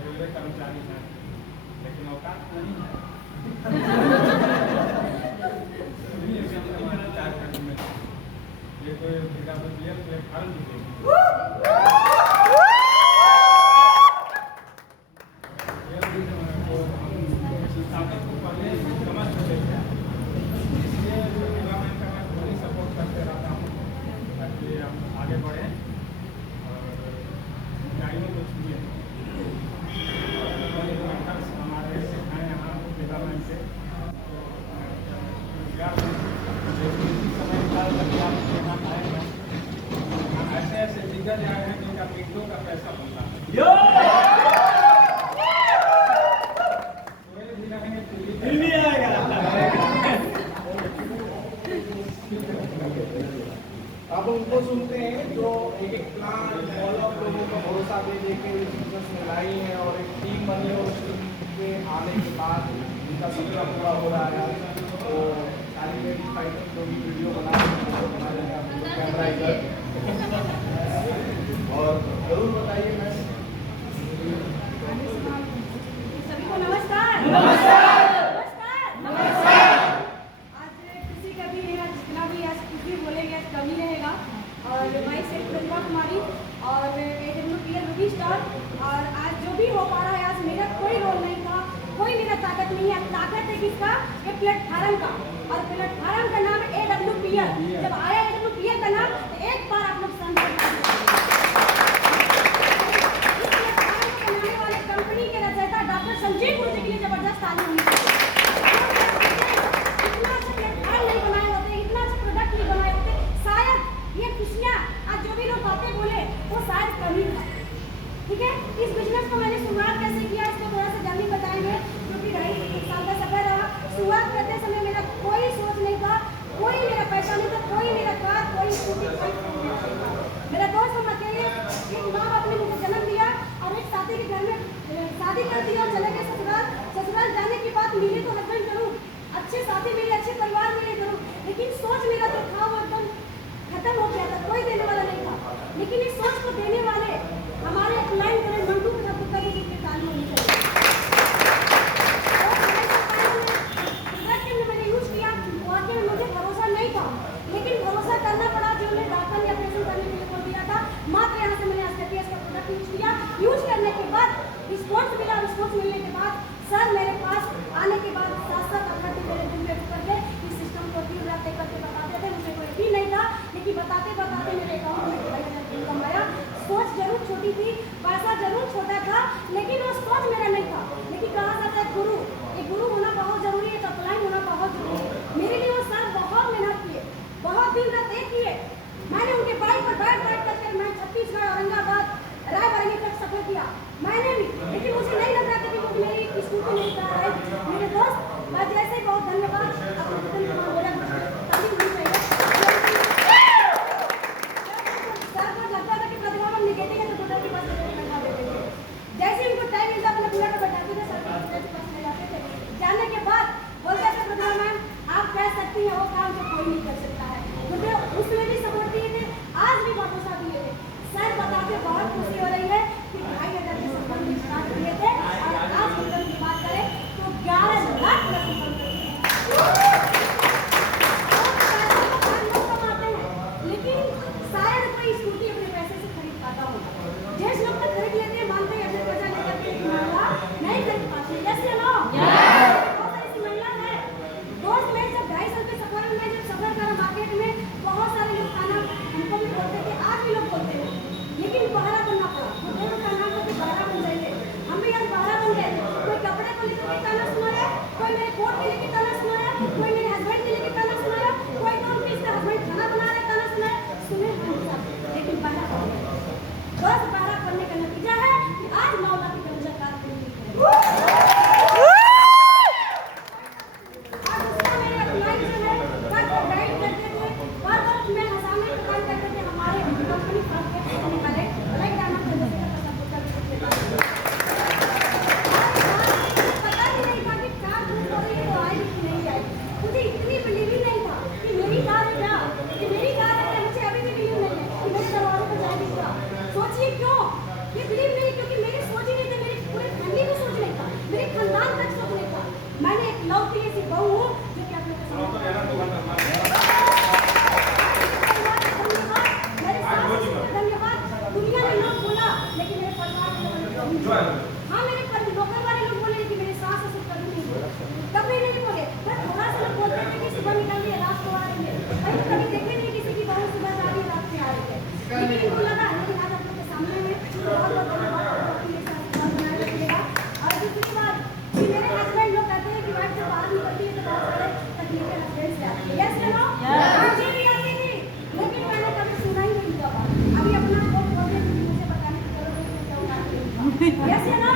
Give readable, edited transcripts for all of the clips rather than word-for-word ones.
Railway कर्मचारी हैं, लेकिन औकात नहीं है। ये कोई प्लेटफार्म ताकत को पहले समझ चुके हैं, इसलिए डेवलपमेंट का मैं पूरी सपोर्ट करते रहता हूँ ताकि हम आगे बढ़ें और गाड़ियों को छूए। हमारे हैं यहाँ डेवलपमेंट से समय निकाल करके आप यहाँ आएगा, ऐसे ऐसे दिग्गज आए हैं जिनका मिनटों का पैसा बनता है। अब उनको सुनते हैं जो एक एक प्लान डेवलप लोगों को भरोसा दे के इस बिजनेस में लाई है और एक टीम बनी है। उस टीम के आने के बाद इनका सपना पूरा हो रहा है। तो एनिमेटेड फाइटिंग जो भी वीडियो बना कैमरा इधर और जरूर बताइए। मैं सभी को नमस्कार। कमी रहेगा और भाई से प्रतिभा कुमारी और रवि स्टार। और आज जो भी हो पा रहा है, आज मेरा कोई रोल नहीं था, कोई मेरा ताकत नहीं है। ताकत है किसका? ये प्लेटफार्म का। और प्लेटफार्म का नाम है AWPL। जब आया AWPL का नाम, तो एक बार आप लोग समझ बनाने वाले कंपनी के रचयिता डॉक्टर संजीव गुरु जी के लिए जबरदस्त ताली होनी चाहिए। इतना अच्छा प्लेटफार्म नहीं बनाए होते, इतना अच्छा प्रोडक्ट नहीं बनाए होते, शायद ये खुशियाँ आज जो भी लोग बातें बोले वो शायद कमी था। ठीक है, इस बिजनेस को मैंने शुरुआत कैसे किया इसको थोड़ा सा जल्दी बताएंगे, क्योंकि 2.5 साल का सफर रहा। शुरुआत करते समय मेरा कोई सोच नहीं था, कोई मेरा पैसा नहीं था, कोई मेरा कार, कोई स्कूटी, कोई मेरा दोस्त। हम अकेले, एक माँ बाप ने मुझे जन्म दिया और एक साथी के घर में शादी कर दी और चले गए ससुराल। ससुराल जाने के बाद मिले तो हस्बैंड करूँ, अच्छे साथी मिले, अच्छे परिवार मिले करूँ, लेकिन सोच मेरा जो था वो एकदम खत्म हो गया था, कोई देने वाला नहीं था। लेकिन इस सोच को देने वाले हमारे एक लाइन करें मंटू के साथ जिसके ताली होनी चाहिए। मैंने यूज किया, वाकई में मुझे भरोसा नहीं था, लेकिन भरोसा करना पड़ा। जो उन्हें डॉक्टर ने ऑपरेशन करने के लिए बोल दिया था, मात्र यहाँ से मैंने SKTS का प्रोडक्ट यूज किया। यूज करने के बाद रिस्पॉन्स मिला। रिस्पॉन्स मिलने के बाद सर मेरे पास आने के बाद 7-7 घंटे मेरे दिन में रुक करके इस सिस्टम को दिन रात करके बताते थे। मुझे कोई भी नहीं था, लेकिन बताते बताते मेरे अकाउंट में 2,500 कमाया। सोच जरूर छोटी थी, पैसा जरूर छोटा था, लेकिन वो सोच मेरा नहीं था। लेकिन कहा जाता है गुरु, एक गुरु होना बहुत जरूरी है, अपलाइन होना बहुत जरूरी है। मेरे लिए वो सर बहुत मेहनत किए, बहुत दिन रात एक किए। मैंने उनके बाइक पर बैठ करके मैं छत्तीसगढ़, औरंगाबाद, रायबरेली तक सफर किया मैंने भी, लेकिन मुझे नहीं लग रहा था कि वो मेरी स्कूटी नहीं कर रहा है। मेरे दोस्त मैं जैसे बहुत धन्यवाद जैसे उनको टाइम मिलता अपने बुलेट पर बैठाते थे, सर के पास ले जाते थे। जाने के बाद बोलते थे प्रतिभा मैम आप कह सकती हैं वो काम जो कोई नहीं कर सकता है। मुझे उसमें भी सपोर्ट दिए थे, आज भी भरोसा दिए थे। सर बताते बहुत खुशी हो रही है कि 2,500 के संबंध स्टार्ट किए थे और आज रिटर्न की बात करें तो 11 लाख प्लस लेकिन शायद कोई स्कूटी अपने पैसे से खरीद पाता होगा। जिस लोग तक खरीद लेते हैं मानते हैं ऐसे पैसा लेकर के नहीं खरीद पाते। जैसे नो बहुत सारी महिला है दोस्त मेरे जब 2.5 साल के सफर में जब सफर करा मार्केट में बहुत सारे लोग खाना हमको भी बोलते थे, आज भी लोग बोलते हैं, लेकिन पहरा करना पड़ा। इकलौती ऐसी बहू हूँ जो कि आप लोगों के सामने धन्यवाद। दुनिया ने लोग बोला लेकिन मेरे परिवार के लोग, हाँ मेरे नौकर वाले लोग बोले कि मेरे सास ससुर कभी नहीं बोले, कभी नहीं बोले। बस थोड़ा सा लोग बोलते थे कि सुबह निकल रही है रात को आ रही है, भाई कभी देखे नहीं किसी की बहू सुबह जा रही है रात में आ रही है। लेकिन इनको लगा, लेकिन आज आप लोग के सामने में बहुत बहुत धन्यवाद मेरे साथ बनाए रखिएगा। और दूसरी बात कि मेरे हस्बैंड लोग कहते हैं कि वाइफ जब बाहर निकलती है तो बहुत सारे तकलीफें हस्बैंड से आती है। Yes no? हाँ जी भी आती थी, लेकिन मैंने कभी सुना ही नहीं था। अभी अपना कोट खोल के मुझे बताने की जरूरत नहीं है क्या उठाती है। Yes no?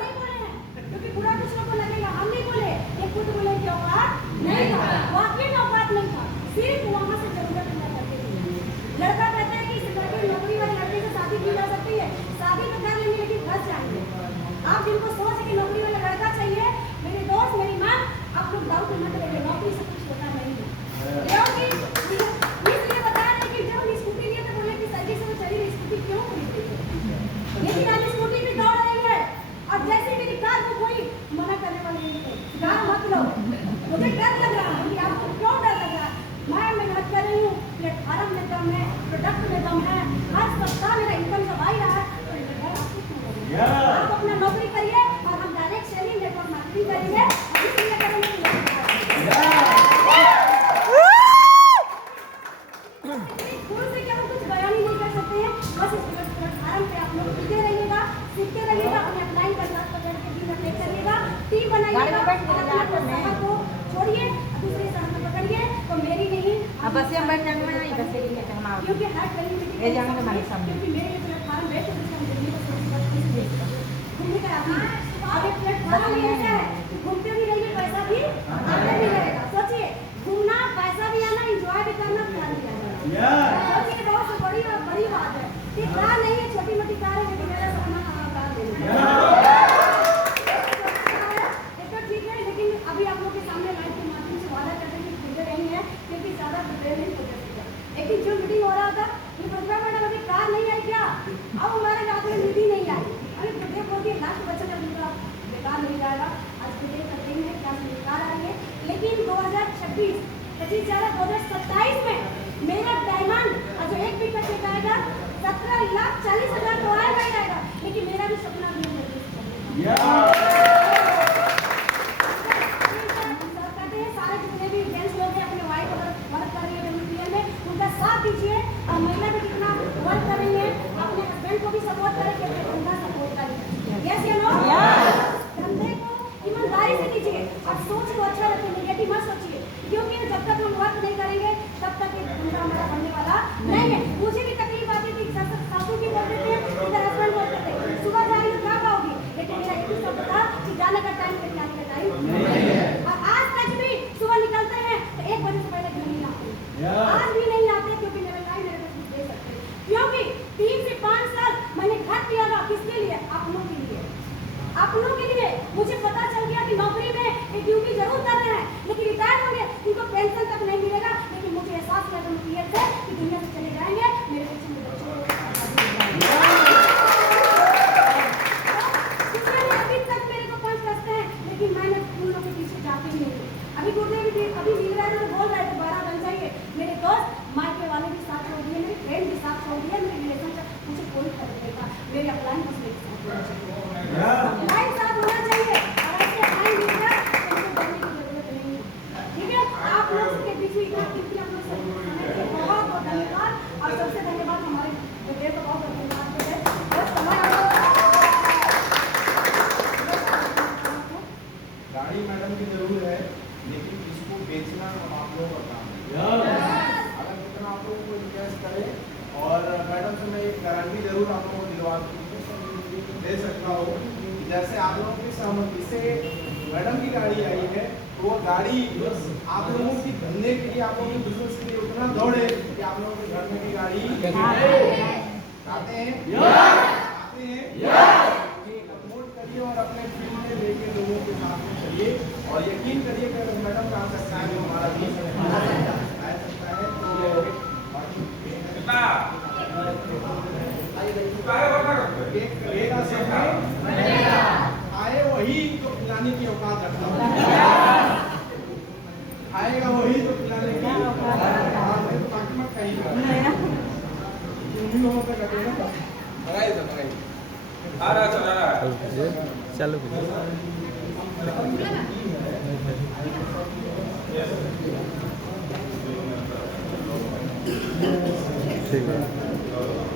नहीं बोले हैं क्योंकि बुरा कुछ लोगों को लगेगा, हम नहीं बोले, ये खुद बोले कि औकात नहीं था, वाकई में औकात नहीं था, सिर्फ वहाँ से जरूरत पूरा करते थे। लड़का कहता है कि इस लड़के नौकरी वाले लड़के से शादी की जा सकती है, शादी तो कर लेंगे लेकिन फंस जाएंगे। आप जिनको सोच कि नौकरी वाला लड़का चाहिए, मेरे दोस्त मेरी माँ, आप लोग डाउट मत करिए, नौकरी से कुछ होता नहीं है। क्योंकि इसलिए बता रहे कि जब हम स्कूटी लिए तो बोले कि सर्विस से वो चली रही स्कूटी क्यों खरीदी है, लेकिन आज स्कूटी भी दौड़ रही है। और जैसे मेरी कार को कोई मना करने वाले नहीं थे, कार मत लो, मुझे डर लग रहा है कि आपको क्यों डर लग रहा है। मैं मेहनत कर रही हूँ, प्लेटफार्म में दम है, प्रोडक्ट में दम है, हर सप्ताह मेरा इनकम जब आ ही रहा है तो मेरे घर आपको क्यों करेंगे? आप अपना नौकरी करिए और हम डायरेक्ट सेलिंग नेटवर्क मार्केटिंग करेंगे, इसलिए करेंगे कि स्कूल से क्या हम कुछ बयान ही नहीं कर सकते हैं। बस इस प्लेटफार्म पे आप लोग सीखते रहिएगा, अपने अपलाइन का साथ पकड़ के दिन अप्लाई करिएगा, टीम बनाइएगा, अपने को छोड़िए, दूसरे साथ में पकड़िए तो मेरी नहीं बस हम बैठ जाएंगे ना, बस ये नहीं करना क्योंकि हर कहीं ये जाएंगे हमारे सामने, क्योंकि मेरे प्लेटफार्म बैठ के हम दिल्ली को घूमने का आदमी है। अब एक प्लेटफार्म ही ऐसा है कि घूमते भी रहिए, पैसा भी आते भी रहेगा। सोचिए, घूमना, पैसा भी आना, एंजॉय भी करना, प्यार भी आना, सोचिए बहुत बड़ी बात है। ये कार नहीं है, छोटी मोटी कार है, लेकिन मेरा सपना कार लेना तो ठीक है। लेकिन अभी आप लोग के सामने लाइव के माध्यम से वादा करते हैं कि खुले नहीं है, क्योंकि ज्यादा प्रिपेयर नहीं हो सकता। लेकिन जो मीटिंग हो रहा था, ये प्रतिभा मैडम अभी कार नहीं आई क्या, अब हमारे हाथ में निधि नहीं आई, अरे प्रतिभा बोलती है लास्ट बच्चा का बिल्कुल बेकार नहीं जाएगा। आज प्रिपेयर करते हैं क्या कार आई है, लेकिन 2026 25 2027 में मेरा डायमंड और जो एक भी कट आएगा 17,40,000 तो आएगा ही आएगा। लेकिन मेरा भी सपना भी है, कहते हैं सारे जितने भी जेंट्स लोग हैं अपने वाइफ वर्क कर रही है WPL में, उनका साथ दीजिए। और महिला भी कितना वर्क कर रही है, अपने हस्बैंड को भी सपोर्ट करें, क्योंकि उनका सपोर्ट करें। यस या नो? धंधे को ईमानदारी से कीजिए और सोच को अच्छा रखें, नेगेटिव मत सोचिए, क्योंकि जब तक हम वर्क नहीं करेंगे तब तक ये धंधा हमारा बनने वाला नहीं है। मुझे भी तकलीफ आती थी, सासू की बोल देते हैं, इधर हस्बैंड बोलते थे सुबह जा रही हो क्या खाओगी, लेकिन मेरा एक ही शब्द था कि जाने का टाइम है, जाने का टाइम नहीं है। और आज तक भी सुबह निकलते हैं तो 1 बजे से पहले घर नहीं आते, आज भी नहीं आते, क्योंकि मेरा टाइम मेरे को दे सकते, क्योंकि 3 से 5 साल मैंने घर दिया था, किसके लिए? अपनों के लिए, अपनों के लिए। मुझे पता चल गया कि नौकरी में एक ड्यूटी जरूर कर रहे हैं, लेकिन रिटायर होंगे इनको पेंशन तक नहीं मिलेगा। लेकिन मुझे एहसास हुआ WPL से कि दुनिया से चले जाएंगे, मेरे बच्चे अभी तक मेरे को पंच कसते हैं, लेकिन मैंने उन लोगों के पीछे जाती ही नहीं। अभी गुरुदेव भी अभी मिल रहे थे तो बोल रहे थे 12 बन चाहिए। मेरे दोस्त मायके वाले भी साथ छोड़ दिए, मेरे फ्रेंड भी साथ छोड़ दिए, मेरे रिलेशन मुझे कोई फर्क नहीं था, मेरे अपलाइन बस मेरे साथ होना चाहिए। और ऐसे अपलाइन मिल गया तो उनको करने की जरूरत नहीं है, ठीक है। आप लोग के बीच में इतना कीमती आप लोग सब बहुत बहुत धन्यवाद। और सबसे धन्यवाद हमारे गुरुदेव को बहुत धन्यवाद देते हैं। गाड़ी मैडम की जरूर है, लेकिन इसको बेचना आप लोगों का काम है। अगर जितना आप लोगों को इन्वेस्ट करें, और मैडम से मैं एक गारंटी जरूर आप लोगों को दिलवा दे सकता हूँ, जैसे आप लोगों की सहमति से मैडम की गाड़ी आई है, तो वो गाड़ी आप लोगों की धंधे के लिए, आप लोगों के बिजनेस के लिए उतना दौड़े कि आप लोगों के घर में की गाड़ी आते हैं प्रमोट करिए और अपने फील्ड में लेके लोगों के साथ में चलिए। और यकीन करिए कि अगर मैडम का आ सकता है तो हमारा भी आ सकता है। तो आए वही जो खिलाने की औकात रखता है। आ रहा चला रहा है। चालू कीजिए। ठीक है।